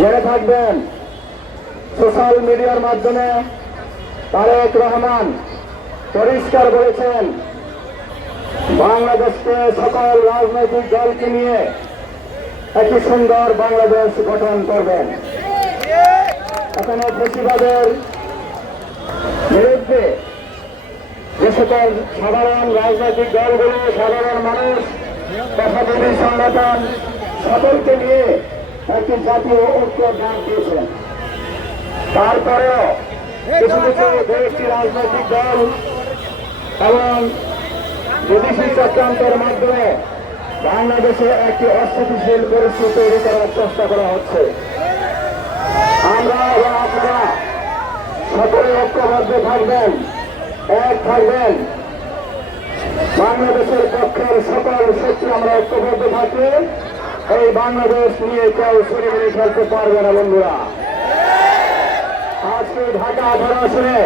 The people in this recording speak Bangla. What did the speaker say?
জেনে থাকবেন সোশ্যাল মিডিয়ার মাধ্যমে তারেক রহমান পরিষ্কার বলেছেন বাংলাদেশকে সকল রাজনৈতিক দলকে নিয়ে একটি সুন্দর বাংলাদেশ গঠন করবেন। এখানে ফ্যাসিবাদের বিরুদ্ধে যে সকল সাধারণ রাজনৈতিক দলগুলো, সাধারণ মানুষ, পেশাজীবী সংগঠন সকলকে নিয়ে একটি জাতীয় ঐক্য ডাক দিয়েছেন। তারপরেও কিছু কিছু দেশটি রাজনৈতিক দল এবং বিদেশি চক্রান্তের মাধ্যমে বাংলাদেশে একটি অস্থিতিশীল পরিস্থিতি তৈরি করার চেষ্টা করা হচ্ছে। আমরা এবং আপনারা সকলে ঐক্যবদ্ধ থাকবেন, এক থাকবেন। বাংলাদেশের পক্ষের সকল শক্তি আমরা ঐক্যবদ্ধ থাকলে এই বাংলাদেশ নিয়ে কেউ সরিয়ে ফেলতে পারবে না। বন্ধুরা, আজকে ঢাকা 18 আসনে